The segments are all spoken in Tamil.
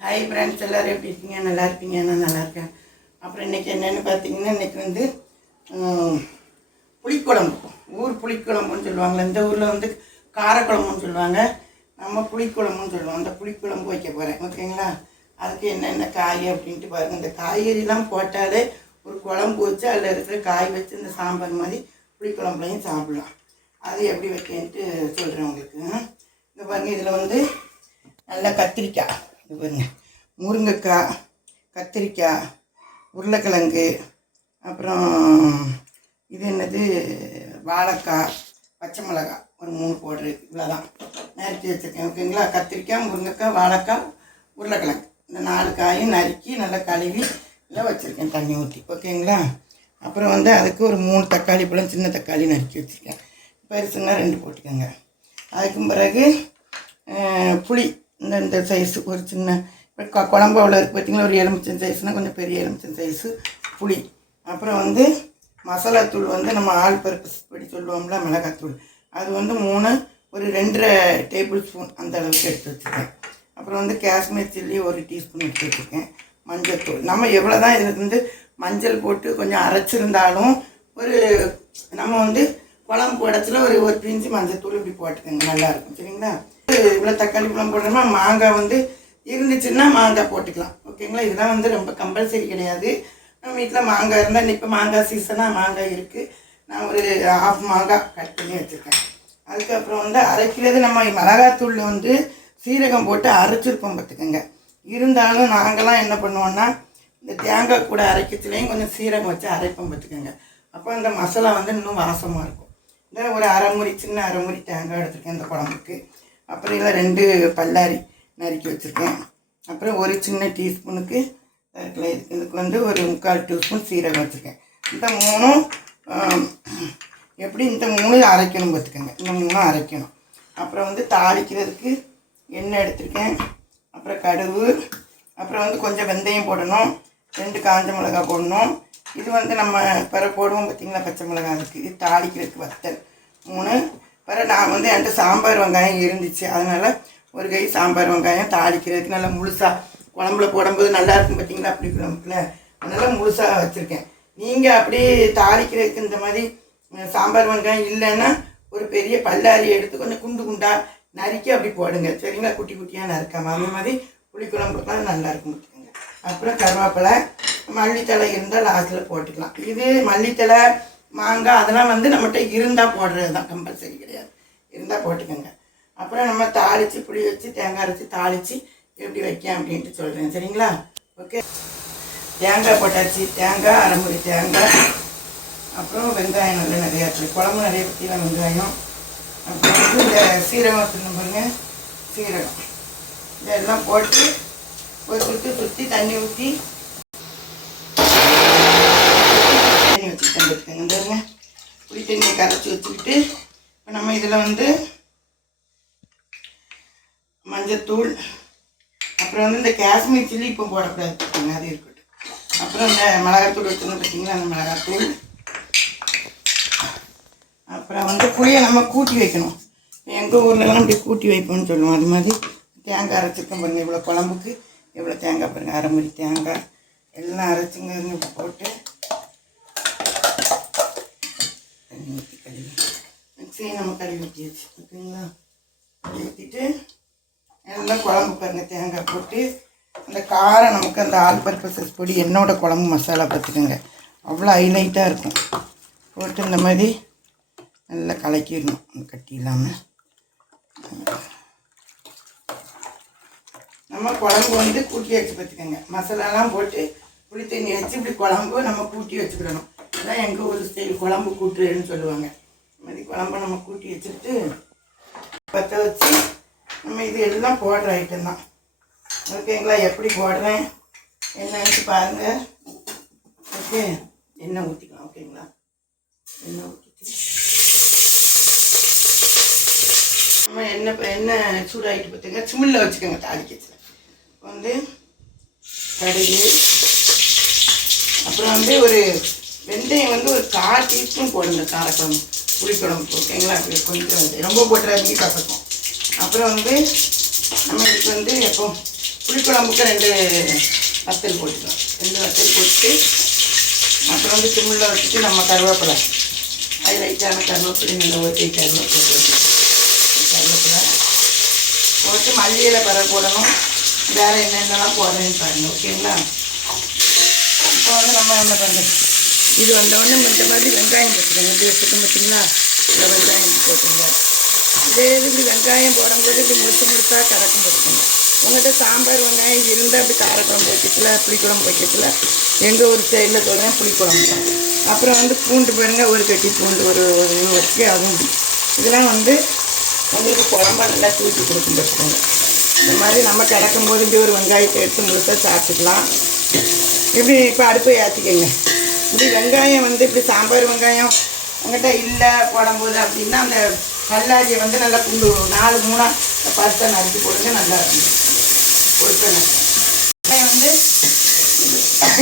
ஹாய் ஃப்ரெண்ட்ஸ், எல்லோரும் எப்படி இருக்கீங்க? நல்லா இருப்பீங்க. நான் நல்லா இருக்கேன். அப்புறம் இன்றைக்கி என்னென்னு பார்த்தீங்கன்னா, இன்றைக்கி வந்து புளிக்குழம்பு, ஊர் புளிக்குழம்புன்னு சொல்லுவாங்களே, இந்த ஊரில் வந்து காரக்குழம்புன்னு சொல்லுவாங்க, நம்ம புளிக்குழம்புன்னு சொல்லுவோம். அந்த புளிக்குழம்பு வைக்க போகிறேன். ஓகேங்களா? அதுக்கு என்னென்ன காய் அப்படின்ட்டு பாருங்கள். இந்த காய்கறிலாம் போட்டாலே ஒரு குழம்பு வச்சு அதில் இருக்கிற காய் வச்சு இந்த சாம்பார் மாதிரி புளிக்குழம்புலையும் சாப்பிடலாம். அது எப்படி வைக்கன்ட்டு சொல்கிறேன் உங்களுக்கு. இந்த பாருங்கள், இதில் வந்து நல்லா கத்திரிக்காய், இது பாருங்க, முருங்கைக்காய், கத்திரிக்காய், உருளைக்கிழங்கு, அப்புறம் இது என்னது, வாழைக்காய், பச்சை மிளகாய் ஒரு 3 போடுறது, இவ்வளோதான் நறுக்கி வச்சுருக்கேன். ஓகேங்களா? கத்திரிக்காய், முருங்கைக்காய், வாழைக்காய், உருளைக்கிழங்கு, இந்த 4 காயும் நறுக்கி நல்லா கழுவி எல்லாம் வச்சுருக்கேன் தண்ணி ஊற்றி. ஓகேங்களா? அப்புறம் வந்து அதுக்கு ஒரு 3 தக்காளி பழம், சின்ன தக்காளி நறுக்கி வச்சுருக்கேன். பெருசுன்னா 2 போட்டுக்கோங்க. அதுக்கும் பிறகு புளி இந்த சைஸு ஒரு சின்ன, இப்போ குழம்பு அவ்வளோ இருக்குது பார்த்திங்களா, ஒரு எலுமிச்சம் சைஸ்னால் கொஞ்சம் பெரிய எலுமிச்சம் சைஸு புளி. அப்புறம் வந்து மசாலாத்தூள் வந்து நம்ம ஆள் பருப்பு படி சொல்லுவோம்ல, மிளகாத்தூள், அது வந்து 3, ஒரு 2.5 டேபிள் ஸ்பூன் அந்த அளவுக்கு எடுத்து வச்சுருக்கேன். அப்புறம் வந்து காஷ்மீர் சில்லி 1 டீஸ்பூன் எடுத்து வச்சுருக்கேன். மஞ்சள் தூள் நம்ம எவ்வளோ தான் இதில் வந்து மஞ்சள் போட்டு கொஞ்சம் அரைச்சிருந்தாலும் ஒரு நம்ம வந்து குழம்பு இடத்துல ஒரு பிஞ்சு மஞ்சள் தூள் இப்படி போட்டுக்கோங்க, நல்லாயிருக்கும். சரிங்களா? இவ்வளோ தக்காளி பழம் போடுறோமா, மாங்காய் வந்து இருந்துச்சுன்னா மாங்காய் போட்டுக்கலாம். ஓகேங்களா? இதெல்லாம் வந்து ரொம்ப கம்பல்சரி கிடையாது. நம்ம வீட்டில் மாங்காய் இருந்தால், இப்போ மாங்காய் சீசனாக மாங்காய் இருக்குது, நான் ஒரு 1/2 மாங்காய் கட் பண்ணி வச்சுருக்கேன். அதுக்கப்புறம் வந்து அரைக்கிறது, நம்ம மிளகாத்தூளில் வந்து சீரகம் போட்டு அரைச்சிருப்போம் பார்த்துக்கோங்க. இருந்தாலும் நாங்களாம் என்ன பண்ணுவோன்னா, இந்த தேங்காய் கூட அரைக்கிறதுலேயும் கொஞ்சம் சீரகம் வச்சு அரைப்போம் பார்த்துக்கோங்க. அப்போ அந்த மசாலா வந்து இன்னும் வாசமாக இருக்கும். இந்த ஒரு அரைமுறி, சின்ன அரைமுறி தேங்காய் எடுத்துருக்கேன் இந்த குழம்புக்கு. அப்புறம் இதில் 2 பல்லாரி நறுக்கி வச்சுருக்கேன். அப்புறம் ஒரு சின்ன டீஸ்பூனுக்கு இதுக்கு வந்து ஒரு 3/4 டீஸ்பூன் சீரகம் வச்சுருக்கேன். இந்த 3ம் எப்படி இந்த 3 அரைக்கணும் பார்த்துக்கோங்க. இந்த 3 அரைக்கணும். அப்புறம் வந்து தாளிக்கிறதுக்கு எண்ணெய் எடுத்துருக்கேன். அப்புறம் கடுகு, அப்புறம் வந்து கொஞ்சம் வெந்தயம் போடணும், 2 காஞ்ச மிளகாய் போடணும். இது வந்து நம்ம போடுவோம் பார்த்திங்களா, பச்சை மிளகாய், அதுக்கு இது தாளிக்கிறதுக்கு வத்தல் 3. பிறகு நான் வந்து என்கிட்ட சாம்பார் வெங்காயம் இருந்துச்சு, அதனால் ஒரு கை சாம்பார் வெங்காயம் தாளிக்கிறதுக்கு நல்லா முழுசாக குழம்புல போடும்போது நல்லாயிருக்கும் பார்த்திங்களா, அப்படி குழம்புல அதனால் முழுசாக வச்சுருக்கேன். நீங்கள் அப்படி தாளிக்கிறதுக்கு இந்த மாதிரி சாம்பார் வெங்காயம் இல்லைன்னா ஒரு பெரிய பல்லாரி எடுத்து கொஞ்சம் குண்டு குண்டாக நறுக்கி அப்படி போடுங்க. சரிங்களா? குட்டி குட்டியாக நறுக்காமல், அந்த மாதிரி புளிக்குழம்புலாம் நல்லாயிருக்கும் பார்த்துக்கோங்க. அப்புறம் கருவேப்பிலை, மல்லித்தலை இருந்தால் லாஸ்ட்டில் போட்டுக்கலாம். இது மல்லித்தலை, மாங்காய் அதெல்லாம் வந்து நம்மகிட்ட இருந்தால் போடுறது தான், கம்பல்சரி கிடையாது, இருந்தால் போட்டுக்கோங்க. அப்புறம் நம்ம தாளித்து புளி வச்சு தேங்காய் அரைச்சி தாளித்து எப்படி வைக்க அப்படின்ட்டு சொல்கிறேன். சரிங்களா? ஓகே, தேங்காய் போட்டாச்சு. தேங்காய், அரைமுடி தேங்காய், அப்புறம் வெங்காயம் நல்லா நிறையா இருக்குது, குழம்பு நிறைய பற்றிலாம் வெங்காயம். அப்புறம் வந்து இந்த சீரகம் வச்சுருந்தோம் பாருங்க, சீரகம், இதெல்லாம் போட்டு ஒரு சுற்றி தண்ணி ஊற்றி வச்சுக்கிட்டு புளி தண்ணியை கரைச்சி வச்சுக்கிட்டு, இப்போ நம்ம இதில் வந்து மஞ்சத்தூள், அப்புறம் வந்து இந்த காஷ்மீர் சில்லி இப்போ போடக்கூடாது, அது இருக்கட்டும். அப்புறம் இந்த மிளகாத்தூள் வச்சுருந்தோம் பார்த்தீங்களா, அந்த மிளகாத்தூள். அப்புறம் வந்து புளியை நம்ம கூட்டி வைக்கணும். எங்கள் ஊர்லலாம் இப்படி கூட்டி வைப்போம்னு சொல்லுவோம். அது மாதிரி தேங்காய் அரைச்சிருக்கோம் பாருங்கள், இவ்வளோ குழம்புக்கு எவ்வளோ தேங்காய் பாருங்கள், அரைமுடி தேங்காய் எல்லாம் அரைச்சிங்க போட்டு தண்ணி ஊற்றி கழுவி மிக்ஸியை நம்ம கழுவி ஊற்றியாச்சு. ஓகேங்களா? கழுவி ஊற்றிட்டு எல்லாம் குழம்பு பாருங்கள், தேங்காய் போட்டு அந்த காரம் நமக்கு அந்த ஆல் பர்பஸஸ் பொடி, என்னோட குழம்பு மசாலா பார்த்துக்கோங்க, அவ்வளோ ஹைலைட்டாக இருக்கும். போட்டு இந்த மாதிரி நல்லா கலக்கிடணும், கட்டி இல்லாமல். நம்ம குழம்பு வந்து கூட்டி வச்சு பார்த்துக்கோங்க, மசாலாலாம் போட்டு புளி தண்ணி வச்சு இப்படி குழம்பு நம்ம கூட்டி வச்சுக்கிடணும். அதான் எங்கள் ஊர் ஸ்டைல் குழம்பு கூட்டுறதுன்னு சொல்லுவாங்க. இந்த மாதிரி குழம்பு நம்ம கூட்டி வச்சுக்கிட்டு பற்ற வச்சு நம்ம இது எல்லாம் போடுற ஐட்டம் தான். ஓகேங்களா? எப்படி போடுறேன் என்னன்னு பாருங்கள். ஓகே, எண்ணெய் ஊற்றிக்கலாம். ஓகேங்களா? எண்ணெய் ஊற்றிட்டு நம்ம எண்ணெய் சூடாகிட்டு பார்த்துங்க, சிம்மில் வச்சுக்கோங்க தாளிக்கச்சில். வந்து கடுகு, அப்புறம் வந்து ஒரு வெந்தயம் வந்து ஒரு 1/4 டீஸ்பூன் போடுங்க, காரக்குழம்பு புளிக்குழம்பு. ஓகேங்களா? அப்படி கொஞ்சம் வெந்தயம் ரொம்ப போட்டுறாதீங்க, கசக்கும். அப்புறம் வந்து நம்ம இதுக்கு வந்து எப்போ புளிக்குழம்புக்கு 2 வத்தல் போட்டுக்கலாம். 2 வத்தல் போட்டு அப்புறம் வந்து சிம்மில் வச்சுட்டு நம்ம கருவேப்பிலை அது லைட்டான கருவேப்பிலை நல்லா ஊற்றி கருவேப்பிலை போட்டு மல்லியில் போடணும். வேறு என்னென்னலாம் போடுறேன்னு பாருங்கள். ஓகேங்களா? இப்போ வந்து நம்ம என்ன பண்ணுறோம், இது வந்தோடனே இந்த மாதிரி வெங்காயம் போட்டுக்கோங்க. இப்படி வச்சுக்கோங்க பார்த்தீங்களா, இந்த வெங்காயம் போட்டுங்க. இதே இப்படி வெங்காயம் போடும்போது இப்படி முழுசாக கறக்கும் போட்டுக்கோங்க. உங்கள்கிட்ட சாம்பார் வெங்காயம் இருந்தால் அப்படி காரக்குழம்பு வைக்கல, புளிக்குழம்பு வைக்கல. எங்கள் ஒரு சைடில் சொல்கிறேன் புளிக்குழம்பு. அப்புறம் வந்து பூண்டு பாருங்கள், ஒரு கட்டி பூண்டு ஒரு வச்சு அதுவும். இதெல்லாம் வந்து உங்களுக்கு குழம்பா நல்லா தூக்கி கொடுக்கும் பார்த்துக்கோங்க. இந்த மாதிரி நம்ம கிடக்கும்போது இப்படி ஒரு வெங்காயத்தை எடுத்து முழுசாக சாப்பிட்டுக்கலாம். இப்படி இப்போ அடுப்பை ஏற்றிக்கங்க. இப்படி வெங்காயம் வந்து இப்படி சாம்பார் வெங்காயம் உங்கள்கிட்ட இல்லை போடும்போது அப்படின்னா அந்த கல்லாரியை வந்து நல்லா குண்டு 4-3 பருத்தை நறுக்கி போடுங்க. நல்லா இருக்கும். பொருத்தனை வெங்காயம் வந்து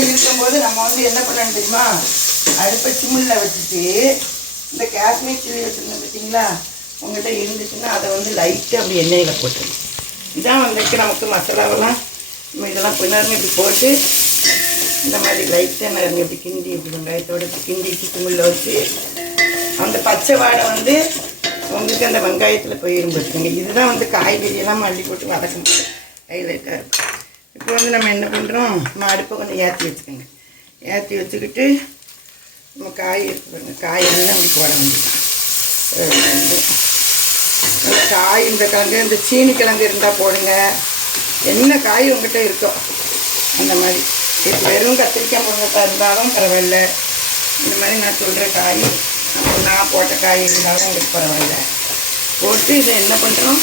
இருக்கும்போது நம்ம வந்து என்ன பண்ணணும் தெரியுமா, அடுப்பை சிம்மில் வச்சுட்டு இந்த காஷ்மீர் சில்லி வச்சுருந்தோம் பார்த்தீங்களா, உங்கள்கிட்ட இருந்துச்சுன்னா அதை வந்து லைட்டாக அப்படி எண்ணெயில் போட்டுருங்க. இதான் வந்துட்டு நமக்கு மசாலாவெல்லாம் இதெல்லாம் பின்னாருங்க இப்படி போட்டு இந்த மாதிரி லைட்டாக நிறைய இப்படி கிண்டி இப்படி வெங்காயத்தோடு கிண்டி சிம்மில் வச்சு அந்த பச்சை வாடை வந்து உங்களுக்கு அந்த வெங்காயத்தில் போயிடும் வச்சுக்கோங்க. இதுதான் வந்து காய்கறியெல்லாம் மல்லி போட்டு வதக்கும் ஹைலைட்டாக இருக்கும். இப்போ வந்து நம்ம என்ன பண்ணுறோம், நம்ம அடுப்பை கொஞ்சம் ஏற்றி வச்சுக்கோங்க. ஏற்றி வச்சுக்கிட்டு நம்ம காய் இருக்குங்க, காயெல்லாம் இப்படி போட வேண்டியது. காய் இந்த கிழங்கு, இந்த சீனி கிழங்கு இருந்தால் போடுங்க. என்ன காய் உங்கள்கிட்ட இருக்கோ அந்த மாதிரி. இப்போ வெறும் கத்திரிக்காய் முருங்கைக்காய் இருந்தாலும் பரவாயில்ல. இந்த மாதிரி நான் சொல்கிற காய், நான் போட்ட காய் இருந்தாலும் உங்களுக்கு பரவாயில்ல. போட்டு இதை என்ன பண்ணுறோம்,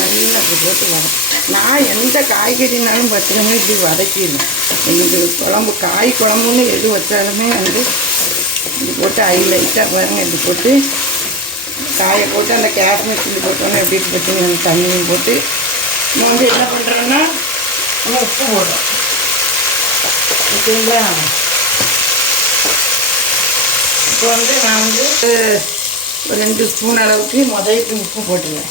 நல்லா இப்படி போட்டு வதம். நான் எந்த காய்கறினாலும் பத்திரமே இப்படி வதக்கிடுவேன். எனக்கு குழம்பு காய் குழம்புன்னு எது வச்சாலுமே வந்து இப்படி போட்டு ஹைலைட்டாக பாருங்கள். இப்படி போட்டு காயை போட்டு அந்த காஷ்மீர் சில்லி போட்டோன்னே எப்படி பார்த்தீங்கன்னா தண்ணியும் போட்டு நம்ம வந்து என்ன பண்ணுறோன்னா நம்ம உப்பு போடுறோம். ஓகேங்களா? இப்போ வந்து நான் வந்து ஒரு 2 ஸ்பூன் அளவுக்கு முதலுக்கு உப்பு போட்டுருவேன்.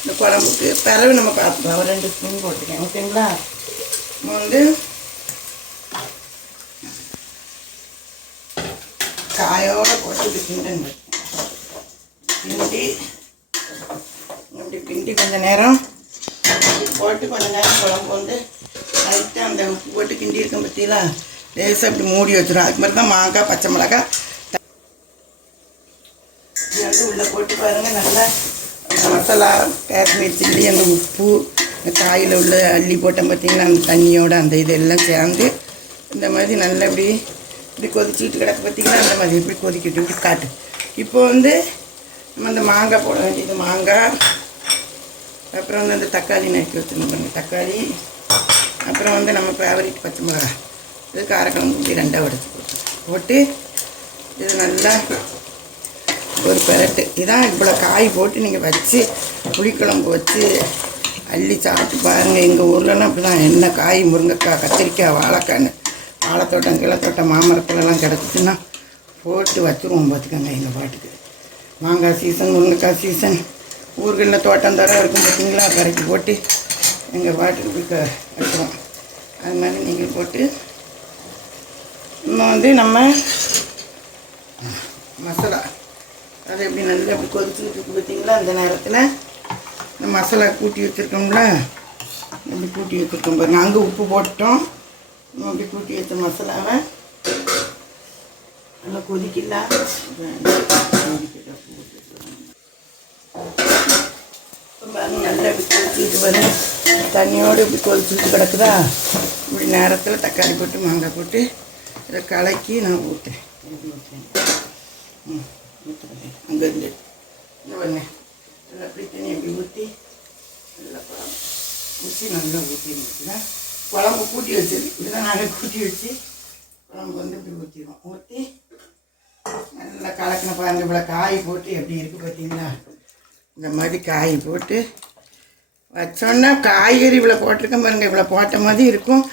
இந்த குழம்புக்கு பிறகு நம்ம பார்த்துக்கலாம். ஒரு 2 ஸ்பூன் போட்டுக்கேன். ஓகேங்களா? நம்ம வந்து காயோடு போட்டு கிண்டுங்க. கிண்டி இப்படி கிண்டி கொஞ்சம் நேரம் போட்டு கொஞ்சம் நேரம் குழம்பு வந்து லைட்டாக அந்த உப்பு போட்டு கிண்டி இருக்கேன் பற்றிங்களா, லேசாக அப்படி மூடி வச்சிடும். அதுக்கு மாதிரி தான் மாங்காய் பச்சை மிளகாய் இது வந்து உள்ளே போட்டு பாருங்கள். நல்லா அந்த மசாலா காஷ்மீர் சில்லி அந்த உப்பு இந்த காயில் உள்ள அள்ளி போட்டேன் பார்த்தீங்களா, அந்த தண்ணியோடு அந்த இதெல்லாம் சேர்ந்து இந்த மாதிரி நல்லா இப்படி கொதிச்சுட்டு கிடக்கு பார்த்தீங்கன்னா, அந்த மாதிரி இப்படி கொதிக்கிட்டு இப்படி காட்டு. இப்போ வந்து நம்ம அந்த மாங்காய் போட வேண்டியது. மாங்காய், அப்புறம் வந்து அந்த தக்காளி நறுக்கி வச்சுருந்தோம் பாருங்கள், தக்காளி, அப்புறம் வந்து நம்ம ஃபேவரட் பச்சை மிளகாய், இது காரக்குழம்பு இப்படி 2ஆக உடைச்சி போட்டு இது நல்லா ஒரு பெரட்டு. இதான் இவ்வளோ காய் போட்டு நீங்கள் வச்சு புளிக்குழம்பு வச்சு அள்ளி சாப்பிட்டு பாருங்கள். எங்கள் ஊர்லலாம் அப்படி தான். என்ன காய், முருங்கைக்காய், கத்திரிக்காய், வாழைக்காய்னு வாழைத்தோட்டம் கிழத்தோட்டம் மாமரத்துலலாம் கிடச்சிச்சின்னா போட்டு வச்சுருவோம் பார்த்துக்கோங்க. எங்கள் பாட்டுக்கு மாங்காய் சீசன், முருங்கைக்காய் சீசன், ஊர்களில் தோட்டம் தரம் இருக்கும் பார்த்தீங்களா, கரைச்சி போட்டு எங்கள் பாட்டுக்கு போய் வச்சுருவோம். அது மாதிரி நீங்கள் போட்டு இன்னும் வந்து நம்ம மசாலா அதை எப்படி நல்லா அப்படி கொதிச்சுட்டு பார்த்தீங்களா, அந்த நேரத்தில் இந்த மசாலா கூட்டி வச்சுருக்கோம்ல, இப்படி கூட்டி வச்சுருக்கோம் பாருங்கள். அங்கே உப்பு போட்டோம். நம்ம அப்படி கூட்டி வச்ச மசாலாவை நல்லா கொதிக்கலாம். நல்லா இப்படி கொதிச்சுட்டு பாருங்க, தண்ணியோடு இப்படி கொதிச்சுட்டு கிடக்குதா. இப்படி நேரத்தில் தக்காளி போட்டு மாங்காய் போட்டு இதை கலக்கி நான் ஊற்றுறேன். ஊற்றுறேன் அங்கேருந்து இந்த பாருங்க. நல்லா அப்படி தண்ணி அப்படி ஊற்றி நல்லா குழம்பு ஊற்றி நல்லா ஊற்றிடுங்க. குழம்பு கூட்டி வச்சிருக்கு. இப்படிதான் நாங்கள் கூட்டி வச்சு குழம்பு வந்து இப்படி ஊற்றிடுவோம். ஊற்றி நல்லா கலக்கின பாருங்க. இவ்வளோ காய் போட்டு எப்படி இருக்குது பார்த்தீங்களா, இந்த மாதிரி காய் போட்டு வச்சோன்னா காய்கறி இவ்வளோ போட்டிருக்கேன் பாருங்கள். இவ்வளோ போட்ட மாதிரி இருக்கும்.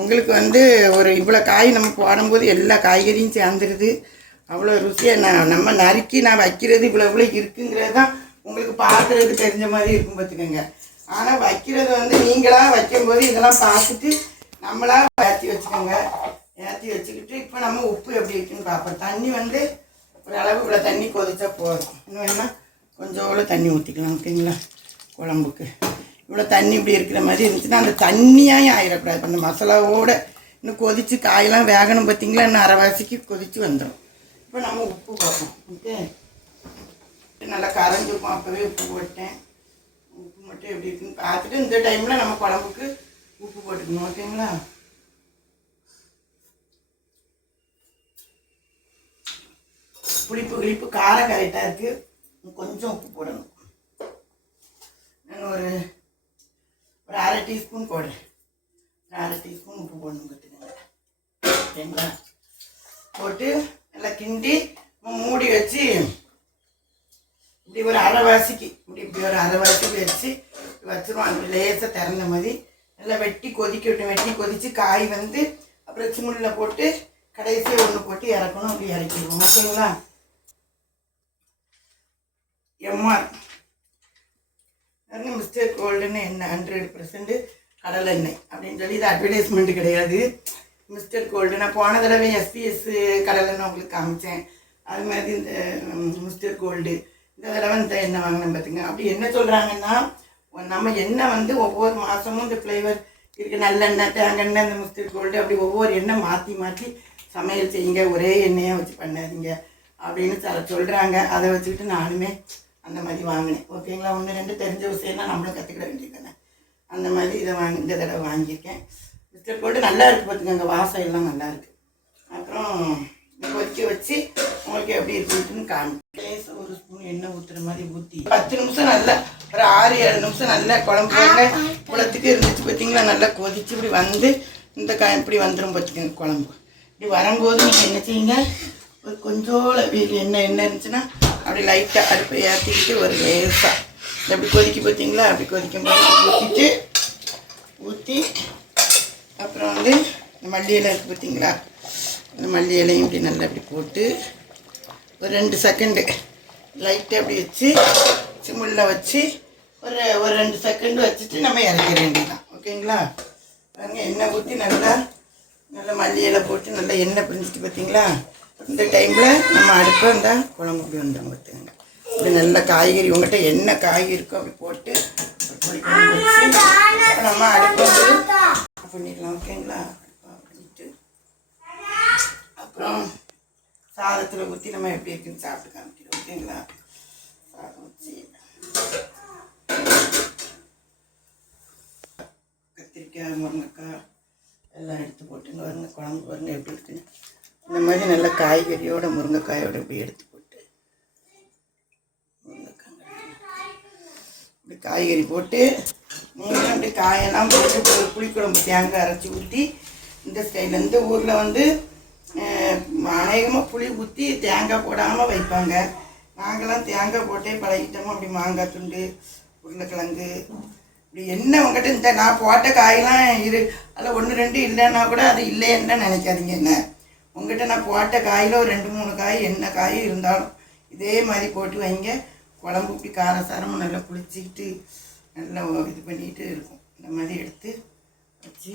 உங்களுக்கு வந்து ஒரு இவ்வளோ காய் நம்ம போடும்போது எல்லா காய்கறியும் சேர்ந்துருது. அவ்வளோ ருசியாக நம்ம நறுக்கி நான் வைக்கிறது இவ்வளோ இருக்குங்கிறது தான் உங்களுக்கு பார்க்குறதுக்கு தெரிஞ்ச மாதிரி இருக்கும் பார்த்துக்கோங்க. ஆனால் வைக்கிறது வந்து நீங்களாக வைக்கும்போது இதெல்லாம் பார்த்துட்டு நம்மளாக ஏற்றி வச்சுக்கோங்க. ஏற்றி வச்சுக்கிட்டு இப்போ நம்ம உப்பு எப்படி இருக்குன்னு பார்ப்போம். தண்ணி வந்து ஒரு அளவு இவ்வளோ தண்ணி கொதிச்சா போதும். இன்னும் வேணா கொஞ்சம் இவ்வளோ தண்ணி ஊற்றிக்கலாம். ஓகேங்களா? குழம்புக்கு இவ்வளோ தண்ணி இப்படி இருக்கிற மாதிரி இருந்துச்சுன்னா அந்த தண்ணியாயும் ஆயிடக்கூடாது. இப்போ அந்த மசாலாவோடு இன்னும் கொதித்து காயெல்லாம் வேகணும் பார்த்தீங்களா, இன்னும் அரைவாசிக்கு கொதித்து வந்துடும். இப்போ நம்ம உப்பு போடுறோம். ஓகே, நல்லா கரைஞ்சிருக்கும். அப்போவே உப்பு போட்டேன். உப்பு மட்டும் எப்படி இருக்குன்னு பார்த்துட்டு இந்த டைமில் நம்ம குழம்புக்கு உப்பு போட்டுக்கணும். ஓகேங்களா? புளிப்பு கிளிப்பு காரம் கரெக்டாக இருக்குது. கொஞ்சம் உப்பு போடணும். நான் ஒரு அரை டீஸ்பூன் போடுறேன். ஒரு அரை டீஸ்பூன் உப்பு போடணும் பார்த்துக்கோங்க. ஓகேங்களா? போட்டு நல்லா கிண்டி மூடி வச்சு இப்படி ஒரு அரைவாசிக்கு இப்படி ஒரு அரைவாசிக்கு வச்சுருவோம். அந்த லேசாக திறந்த மாதிரி நல்லா வெட்டி கொதிக்க விட்டு வெட்டி கொதித்து காய் வந்து அப்புறம் சிம்மில் போட்டு கடைசியாக ஒன்று போட்டு இறக்கணும். அப்படி இறக்கிடுவோம். ஓகேங்களா? எம்ஆர் மிஸ்டர் கோல்டுன்னு எண்ணெய் 100% கடலை எண்ணெய் அப்படின்னு சொல்லி இது அட்வர்டைஸ்மெண்ட்டு கிடையாது. மிஸ்டர் கோல்டு நான் போன தடவை எஸ்பிஎஸ் கடலைன்னு உங்களுக்கு காமிச்சேன். அது மாதிரி இந்த மிஸ்டர் கோல்டு இந்த தடவை இந்த எண்ணெய் வாங்கினேன் பார்த்துங்க. அப்படி என்ன சொல்கிறாங்கன்னா, நம்ம எண்ணெய் வந்து ஒவ்வொரு மாதமும் இந்த ஃப்ளேவர் இருக்குது. நல்லெண்ணெய், தேங்காய், இந்த மிஸ்டர் கோல்டு அப்படி ஒவ்வொரு எண்ணெய் மாற்றி மாற்றி சமையல் செய்யுங்க, ஒரே எண்ணெயாக வச்சு பண்ணாதீங்க அப்படின்னு சொல்கிறாங்க. அதை வச்சுக்கிட்டு நானுமே அந்த மாதிரி வாங்கினேன். ஓகேங்களா? 1-2 தெரிஞ்ச விஷயம்னா நம்மளும் கற்றுக்கிட வேண்டியது தானே. அந்த மாதிரி இதை இந்த தடவை வாங்கியிருக்கேன். மிஸ்டர் கோல்டு நல்லா இருக்குது பார்த்துக்கோங்க. வாசம் எல்லாம் நல்லா இருக்குது. அப்புறம் கொதிக்க வச்சு உங்களுக்கு எப்படி இருக்குன்னு காமிச்சு ஒரு ஸ்பூன் எண்ணெய் ஊற்றுற மாதிரி ஊற்றி 10 நிமிஷம் நல்லா ஒரு 6-7 நிமிஷம் நல்லா குழம்பு குளத்துக்கு இருந்துச்சு பார்த்தீங்களா. நல்லா கொதிச்சு இப்படி வந்து இந்த இப்படி வந்துடும் பார்த்துக்கோங்க. குழம்பு இப்படி வரும்போது நீங்கள் என்ன செய்யுங்க, ஒரு கொஞ்சோட எண்ணெய் இருந்துச்சுன்னா அப்படி லைட்டாக அடுப்பை ஏற்றிக்கிட்டு ஒரு லேசாக அப்படி கொதிக்க பார்த்தீங்களா. அப்படி கொதிக்கும் போது ஊற்றி அப்புறம் வந்து இந்த மல்லி இலை இருக்குது பார்த்தீங்களா, அந்த மல்லி இலையும் இப்படி நல்லா இப்படி போட்டு ஒரு 2 செகண்டு லைட்டாக அப்படி வச்சு சிம்மில் வச்சு ஒரு 2 செகண்டு வச்சுட்டு நம்ம இறக்கிற வேண்டியதான். ஓகேங்களா? பாருங்கள், எண்ணெய் ஊற்றி நல்லா மல்லி இலை போட்டு நல்லா எண்ணெய் பிரிஞ்சிட்டு பார்த்தீங்களா. இந்த டைமில் நம்ம அடுப்பை இந்த குழம்பு இப்படி வந்துடும் பார்த்துக்கோங்க. இப்படி நல்ல காய்கறி உங்கள்கிட்ட என்ன காய்கறி இருக்கோ அப்படி போட்டு புளி குழம்பு வச்சு நம்ம அடுப்பை வந்து பண்ணிக்கலாம். ஓகேங்களா? பண்ணிட்டு அப்புறம் சாதத்தில் ஊற்றி நம்ம எப்படி இருக்குன்னு சாப்பிட்டு காமிக்கிறோம். ஓகேங்களா? சாதம் வச்சு கத்திரிக்காய், முருங்கைக்காய் எல்லாம் எடுத்து போட்டுங்க. வருங்க குழம்பு வருங்க எப்படி இருக்குன்னு. இந்த மாதிரி நல்ல காய்கறியோட முருங்கைக்காயோட இப்படி எடுத்து போட்டு முருங்கைக்காய் இப்படி காய்கறி போட்டு நீங்களும் அப்படி காயெல்லாம் போட்டு புளிக்குழம்பு தேங்காய் அரைச்சி ஊற்றி இந்த ஸ்டைலில் இந்த ஊரில் வந்து அநேகமாக புளி ஊற்றி தேங்காய் போடாமல் வைப்பாங்க. நாங்கள்லாம் தேங்காய் போட்டே பழகிட்டோமோ. அப்படி மாங்காய் துண்டு, உருளைக்கிழங்கு இப்படி என்ன உங்கள்கிட்ட இந்த நான் போட்ட காயெல்லாம் அதில் 1-2 இல்லைன்னா கூட அது இல்லைன்னு நினைக்காதீங்க. என்ன உங்கள்கிட்ட நான் போட்ட காயில் ஒரு 2-3 காய் என்ன காய் இருந்தாலும் இதே மாதிரி போட்டு வைங்க. குழம்பு இப்படி காரசாரமும் நல்லா புளிச்சிக்கிட்டு நல்லா இது பண்ணிக்கிட்டு இருக்கும். இந்த மாதிரி எடுத்து வச்சு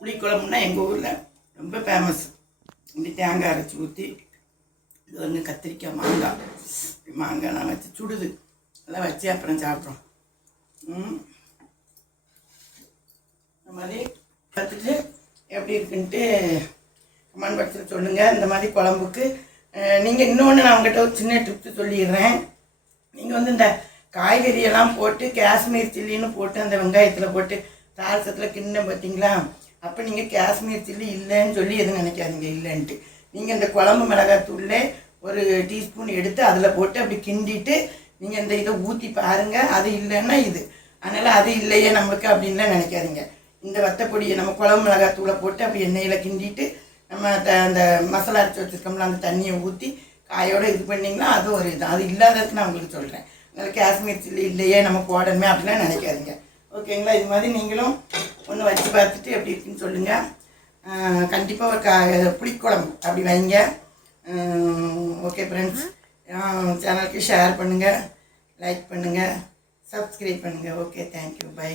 புளிக்குழம்புனா எங்கள் ஊரில் ரொம்ப ஃபேமஸ். இப்படி தேங்காய் அரைச்சி ஊற்றி இது வந்து கத்திரிக்காய், மாங்காய்லாம் வச்சு சுடுது எல்லாம் வச்சு அப்புறம் சாப்பிட்றோம். இந்த மாதிரி பார்த்துட்டு எப்படி இருக்குன்ட்டு கமெண்ட் பாக்ஸில் சொல்லுங்கள். இந்த மாதிரி குழம்புக்கு நீங்கள் இன்னொன்று நான் உங்கள்கிட்ட ஒரு சின்ன டிப்ஸ் சொல்லிடுறேன். நீங்கள் வந்து இந்த காய்கறியெல்லாம் போட்டு காஷ்மீர் சில்லின்னு போட்டு அந்த வெங்காயத்தில் போட்டு சால்சத்தில் கிண்ண பார்த்தீங்களா, அப்போ நீங்கள் காஷ்மீர் சில்லி இல்லைன்னு சொல்லி எதுவும் நினைக்காதீங்க. இல்லைன்ட்டு நீங்கள் இந்த குழம்பு மிளகாத்தூள்ல ஒரு டீஸ்பூன் எடுத்து அதில் போட்டு அப்படி கிண்டிட்டு நீங்கள் இந்த இதை ஊற்றி பாருங்கள். அது இல்லைன்னா இது, அதனால் அது இல்லையே நம்மளுக்கு அப்படின்லாம் நினைக்காதீங்க. இந்த வத்தப்பொடியை நம்ம குழம்பு மிளகாத்தூளை போட்டு அப்படி எண்ணெயில் கிண்டிட்டு நம்ம அந்த மசாலா அரைச்சி வச்சுருக்கோம்ல அந்த தண்ணியை ஊற்றி காயோடு இது பண்ணிங்கன்னா அது ஒரு இது. அது இல்லாததுக்கு நான் உங்களுக்கு சொல்கிறேன். அதனால் காஷ்மீர் சில்லி இல்லையே நம்ம போடணுமே அப்படிலாம் நினைக்காதீங்க. ஓகேங்களா? இது மாதிரி நீங்களும் ஒன்று வச்சு பார்த்துட்டு எப்படி இருக்குன்னு சொல்லுங்கள். கண்டிப்பாக ஒரு புளிக்குழம்பு அப்படி வைங்க. ஓகே ஃப்ரெண்ட்ஸ், சேனலுக்கு ஷேர் பண்ணுங்கள், லைக் பண்ணுங்கள், சப்ஸ்கிரைப் பண்ணுங்கள். Okay, thank you, by.